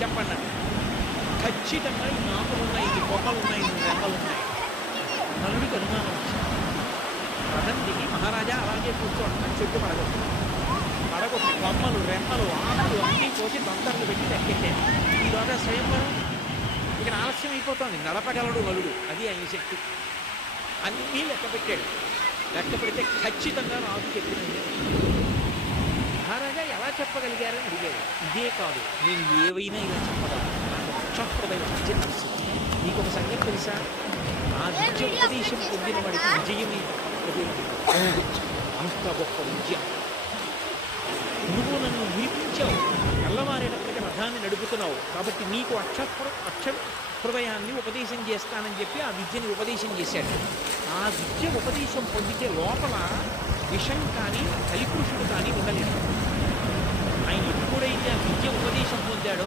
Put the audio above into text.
చెప్పండి అన్నాడు. ఖచ్చితంగా ఈ ఆకులున్నాయి, ఈ కొమ్మలున్నాయి, ఈ రెమ్మలున్నాయి. నలుడికి అనుమానం వచ్చింది. రథం దిగి మహారాజా అలాగే కూర్చోండి, చెట్టు పడగొట్టి కొమ్మలు, రెమ్మలు, ఆకులు అన్నీ కోసి దంతర్లు పెట్టి లెక్కెట్టాడు. ఈలోగా స్వయంవరం ఇక్కడ ఆలస్యం అయిపోతుంది. నడపగలడు నలుడు, అది ఆయన శక్తి. అన్నీ లెక్క పెట్టాడు. లెక్క పెడితే ఖచ్చితంగా రాజు చెప్పినది. మహారాజా ఎలా చెప్పగలిగారని అడిగాడు. ఇదే కాదు, నేను ఏవైనా ఇలా చెప్పగలను. నాకు అక్షహృదయం విద్య తెలుసు. నీకు ఒక సంగతి తెలుసా? ఆ విద్య ఉపదేశం పొందిన వాడికి విజయమే అంత గొప్ప విద్య. నువ్వు నన్ను వినిపించావు, తెల్లవారేటప్పటికి రథాన్ని నడుపుతున్నావు, కాబట్టి నీకు అక్ష హృదయాన్ని ఉపదేశం చేస్తానని చెప్పి ఆ విద్యని ఉపదేశం చేశాడు. ఆ విద్య ఉపదేశం పొందితే లోపల విషం కానీ కలిపురుషుడు కానీ ఉండలేడు. ఆయన ఎప్పుడైతే ఆ విద్య ఉపదేశం పొందాడో